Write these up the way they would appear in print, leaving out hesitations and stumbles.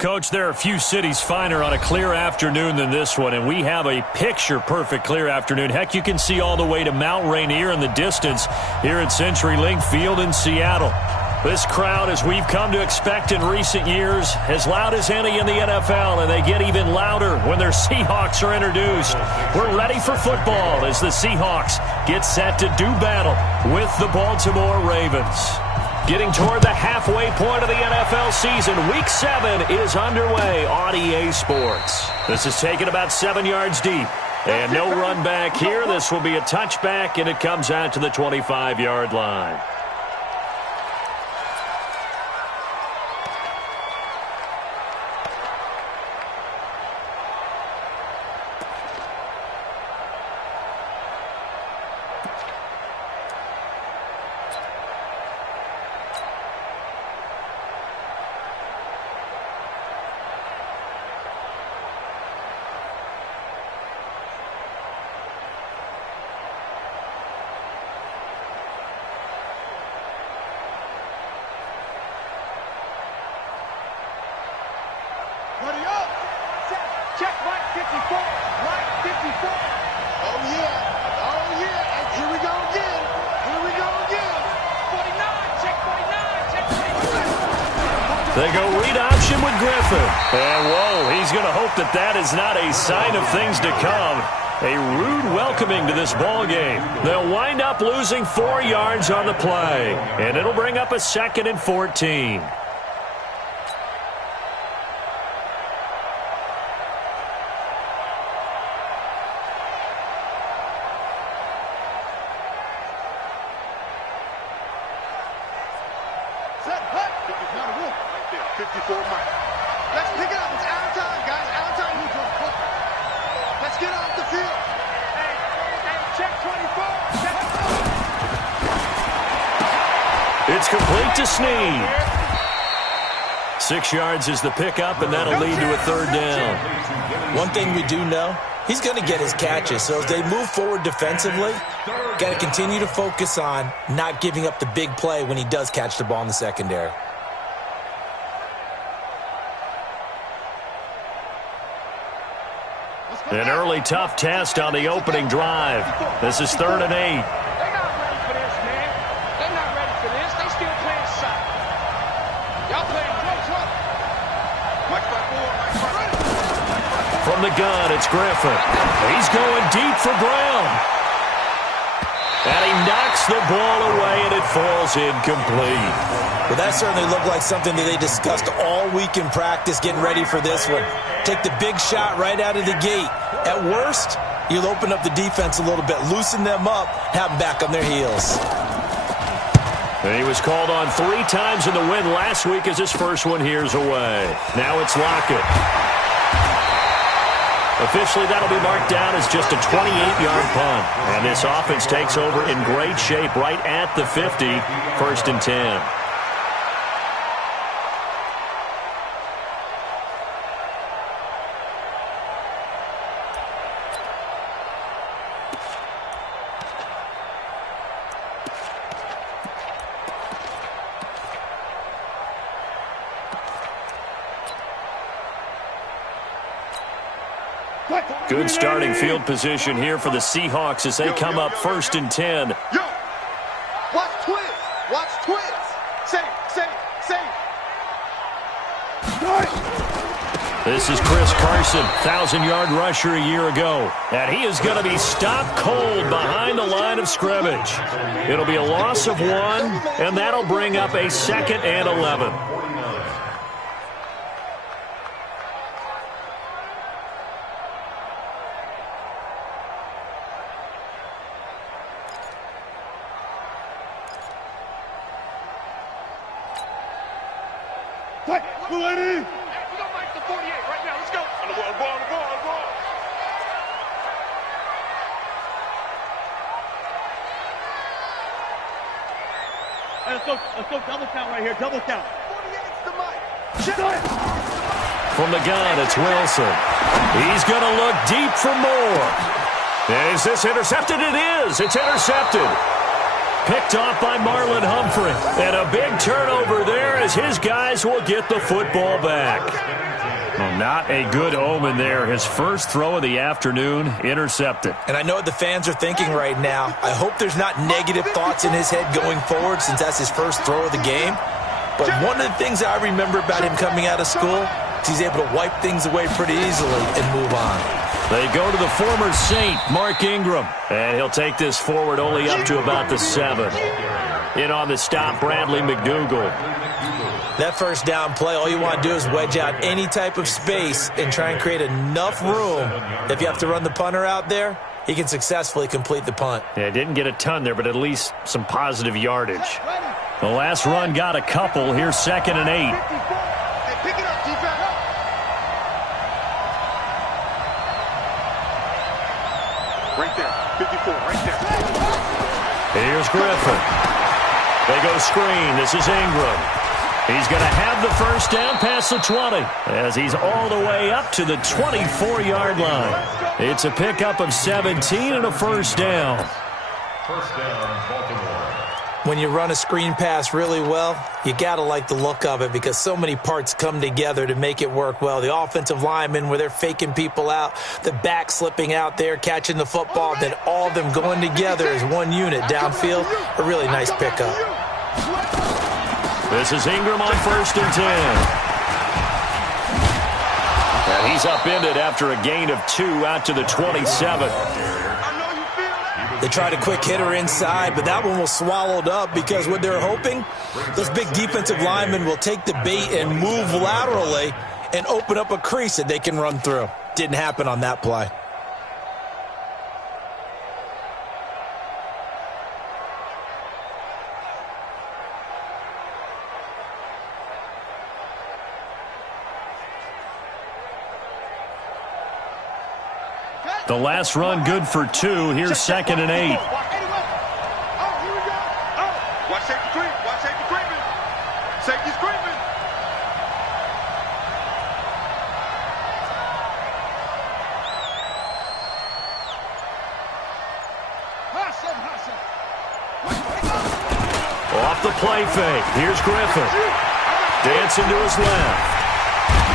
Coach, there are a few cities finer on a clear afternoon than this one, and we have a picture-perfect clear afternoon. Heck, you can see all the way to Mount Rainier in the distance here at CenturyLink Field in Seattle. This crowd, as we've come to expect in recent years, as loud as any in the NFL, and they get even louder when their Seahawks are introduced. We're ready for football as the Seahawks get set to do battle with the Baltimore Ravens. Getting toward the halfway point of the NFL season, Week 7 is underway on EA Sports. This is taken about 7 yards deep. And no run back here. This will be a touchback, and it comes out to the 25-yard line. They go read option with Griffin. And, whoa, he's going to hope that that is not a sign of things to come. A rude welcoming to this ball game. They'll wind up losing 4 yards on the play. And it'll bring up a 2nd and 14. It's complete to Snead. 6 yards is the pickup, and that'll lead to a 3rd down. One thing we do know, he's going to get his catches. So as they move forward defensively, got to continue to focus on not giving up the big play when he does catch the ball in the secondary. An early tough test on the opening drive. This is 3rd and 8. From the gun, it's Griffin. He's going deep for Brown. And he knocks the ball away, and it falls incomplete. Well, that certainly looked like something that they discussed all week in practice, getting ready for this one. Take the big shot right out of the gate. At worst, you'll open up the defense a little bit, loosen them up, have them back on their heels. And he was called on 3 times in the win last week as his first one here's away. Now it's Lockett. Officially, that'll be marked down as just a 28-yard punt. And this offense takes over in great shape right at the 50, 1st and 10. Good starting field position here for the Seahawks as they come up 1st and 10. Yo, watch twins. Watch twins. Say. This is Chris Carson, 1,000-yard rusher a year ago. And he is going to be stopped cold behind the line of scrimmage. It'll be a loss of 1, and that'll bring up a 2nd and 11. Lady. We don't like the 48 right now. Let's go. On the ball. Let's go double count right here. Double count. 48's the mic. From the gun, it's Wilson. He's going to look deep for more. Is this intercepted? It is. It's intercepted. Picked off by Marlon Humphrey. And a big turnover there as as his guys will get the football back. Well, not a good omen there. His first throw of the afternoon intercepted. And I know what the fans are thinking right now. I hope there's not negative thoughts in his head going forward since that's his first throw of the game. But one of the things I remember about him coming out of school is he's able to wipe things away pretty easily and move on. They go to the former Saint, Mark Ingram. And he'll take this forward only up to about the 7. In on the stop, Bradley McDougald. That first down play, all you want to do is wedge out any type of space and try and create enough room. If you have to run the punter out there, he can successfully complete the punt. Yeah, didn't get a ton there, but at least some positive yardage. The last run got a couple. Here's 2nd and 8. Pick it up, defense. Right there, 54, right there. Here's Griffin. They go screen. This is Ingram. He's going to have the first down past the 20 as he's all the way up to the 24-yard line. It's a pickup of 17 and a first down. First down, Baltimore. When you run a screen pass really well, you got to like the look of it because so many parts come together to make it work well. The offensive linemen where they're faking people out, the back slipping out there, catching the football, then all of them going together as one unit downfield. A really nice pickup. This is Ingram on 1st and 10. And he's upended after a gain of 2 out to the 27. They tried a quick hitter inside, but that one was swallowed up because what they're hoping, those big defensive linemen will take the bait and move laterally and open up a crease that they can run through. Didn't happen on that play. The last run good for 2. Here's 2nd and 8. Watch safety creep. Watch safety creeping. Safety's creeping. Off the play fake. Here's Griffin. Dancing to his left.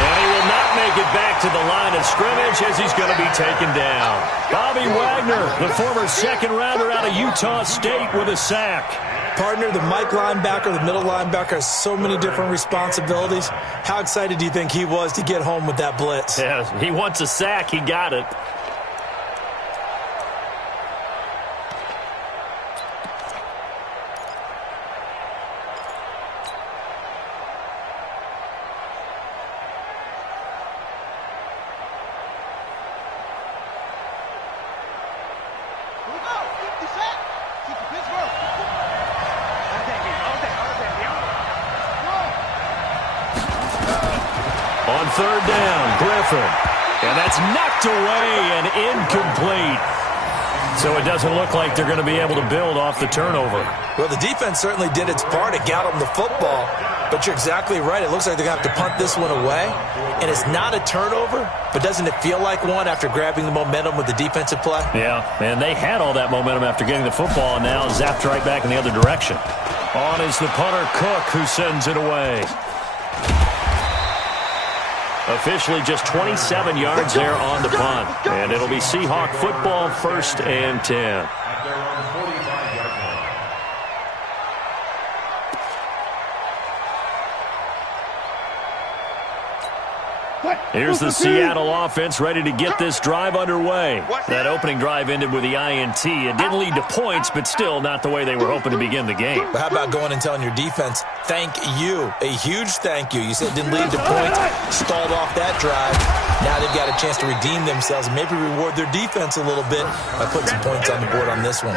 And he will not make it back to the line of scrimmage as he's going to be taken down. Bobby Wagner, the former 2nd rounder out of Utah State, with a sack. Partner, the Mike linebacker, the middle linebacker has so many different responsibilities. How excited do you think he was to get home with that blitz? Yeah, he wants a sack. He got it. On 3rd down, Griffin. And that's knocked away and incomplete. So it doesn't look like they're going to be able to build off the turnover. Well, the defense certainly did its part. It got them the football. But you're exactly right. It looks like they're going to have to punt this one away. And it's not a turnover, but doesn't it feel like one after grabbing the momentum with the defensive play? Yeah, and they had all that momentum after getting the football and now zapped right back in the other direction. On is the punter, Cook, who sends it away. Officially just 27 yards there on the punt. And it'll be Seahawk football, 1st and 10. Here's the Seattle offense ready to get this drive underway. That opening drive ended with the INT. It didn't lead to points, but still not the way they were hoping to begin the game. But how about going and telling your defense, thank you, a huge thank you. You said it didn't lead to points, stalled off that drive. Now they've got a chance to redeem themselves and maybe reward their defense a little bit by putting some points on the board on this one.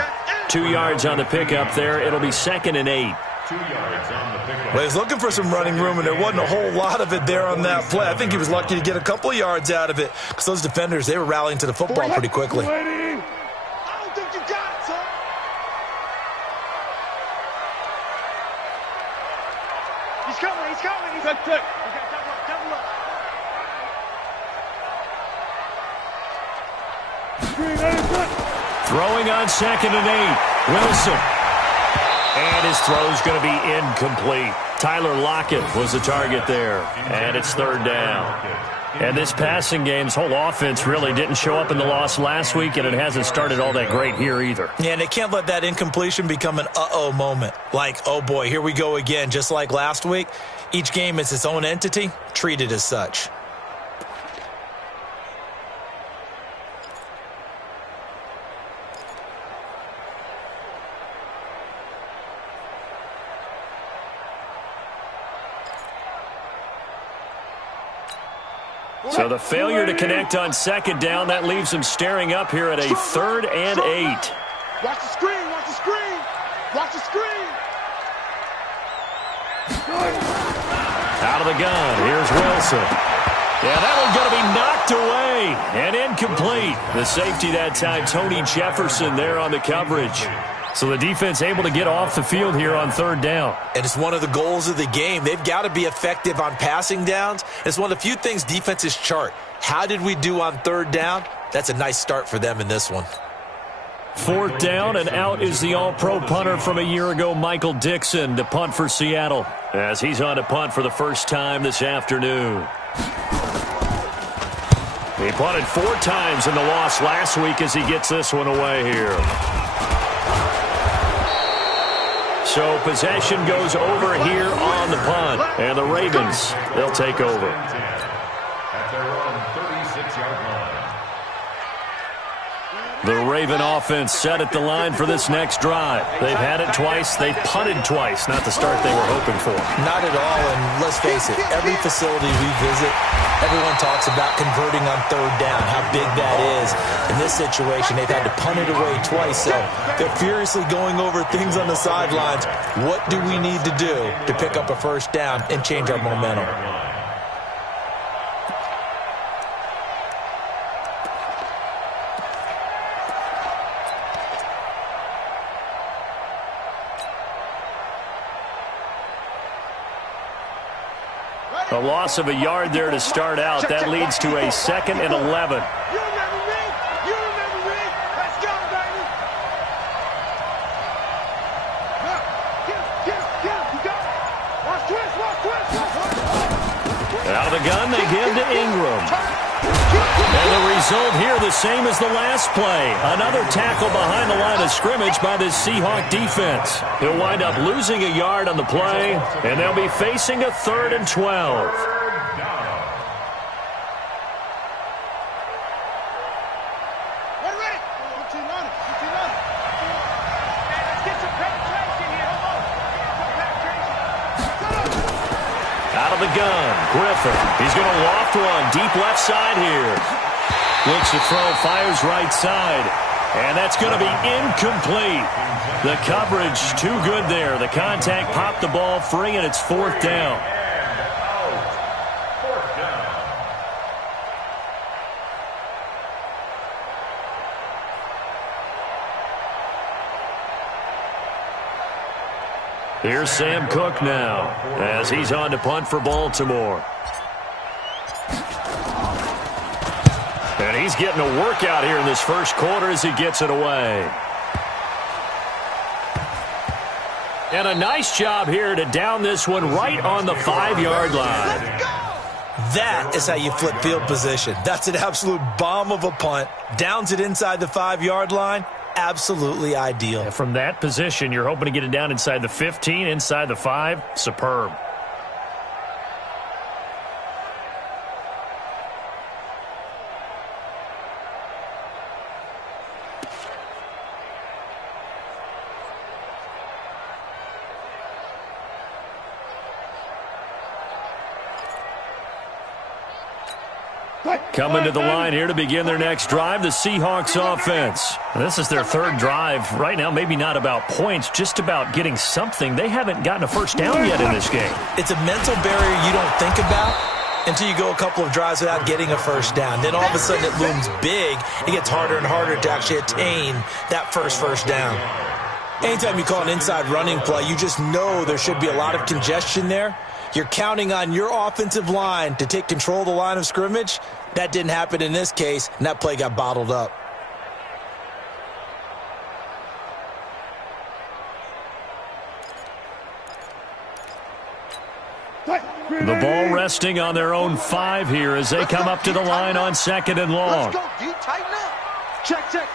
2 yards on the pickup there. It'll be 2nd and 8. 2 yards on the pickup. Well, he's looking for some running room, and there wasn't a whole lot of it there on that play. I think he was lucky to get a couple of yards out of it because those defenders, they were rallying to the football pretty quickly. I don't think you got it, son. He's coming. He's coming. He's okay, double up. Throwing on 2nd and 8. Wilson. And his throw's going to be incomplete. Tyler Lockett was the target there, and it's third down. And this passing game's whole offense really didn't show up in the loss last week, and it hasn't started all that great here either. Yeah, and they can't let that incompletion become an uh-oh moment. Like, oh boy, here we go again, just like last week. Each game is its own entity, treated as such. So the failure to connect on second down, that leaves him staring up here at a 3rd and 8. Watch the screen, watch the screen, watch the screen. Out of the gun, here's Wilson. Yeah, that one's going to be knocked away and incomplete. The safety that time, Tony Jefferson there on the coverage. So the defense able to get off the field here on 3rd down. And it's one of the goals of the game. They've got to be effective on passing downs. It's one of the few things defenses chart. How did we do on 3rd down? That's a nice start for them in this one. 4th down, and out is the all-pro punter from a year ago, Michael Dixon, to punt for Seattle, as he's on to punt for the first time this afternoon. He punted 4 times in the loss last week as he gets this one away here. So possession goes over here on the punt, and the Ravens, they'll take over. At their own 36-yard line. The Raven offense set at the line for this next drive. They've had it twice. They've punted twice. Not the start they were hoping for. Not at all, and let's face it, every facility we visit, everyone talks about converting on 3rd down, how big that is. In this situation, they've had to punt it away twice, so they're furiously going over things on the sidelines. What do we need to do to pick up a first down and change our momentum? A loss of a yard there to start out. That leads to a 2nd and 11. You remember me? You remember me? Let's go, baby. Get him, you got it. Watch twist, watch twist. Out of the gun, they give to Ingram. And the result here the same as the last play. Another tackle behind the line of scrimmage by this Seahawk defense. He'll wind up losing a yard on the play, and they'll be facing a 3rd and 12. Out of the gun, Griffin. He's going to loft one deep left side here. Looks to throw, fires right side. And that's going to be incomplete. The coverage too good there. The contact popped the ball free, and it's 4th down. Here's Sam Cook now as he's on to punt for Baltimore. And he's getting a workout here in this first quarter as he gets it away. And a nice job here to down this one right on the 5-yard line. That is how you flip field position. That's an absolute bomb of a punt. Downs it inside the 5-yard line. Absolutely ideal. And from that position, you're hoping to get it down inside the 15, inside the 5. Superb. Coming to the line here to begin their next drive, the Seahawks offense. This is their 3rd drive. Right now, maybe not about points, just about getting something. They haven't gotten a first down yet in this game. It's a mental barrier you don't think about until you go a couple of drives without getting a first down. Then all of a sudden it looms big. It gets harder and harder to actually attain that first down. Anytime you call an inside running play, you just know there should be a lot of congestion there. You're counting on your offensive line to take control of the line of scrimmage. That didn't happen in this case, and that play got bottled up. The ball resting on their own 5 here as they come up to the line on 2nd and long. Let's go, D. Tighten up. Check.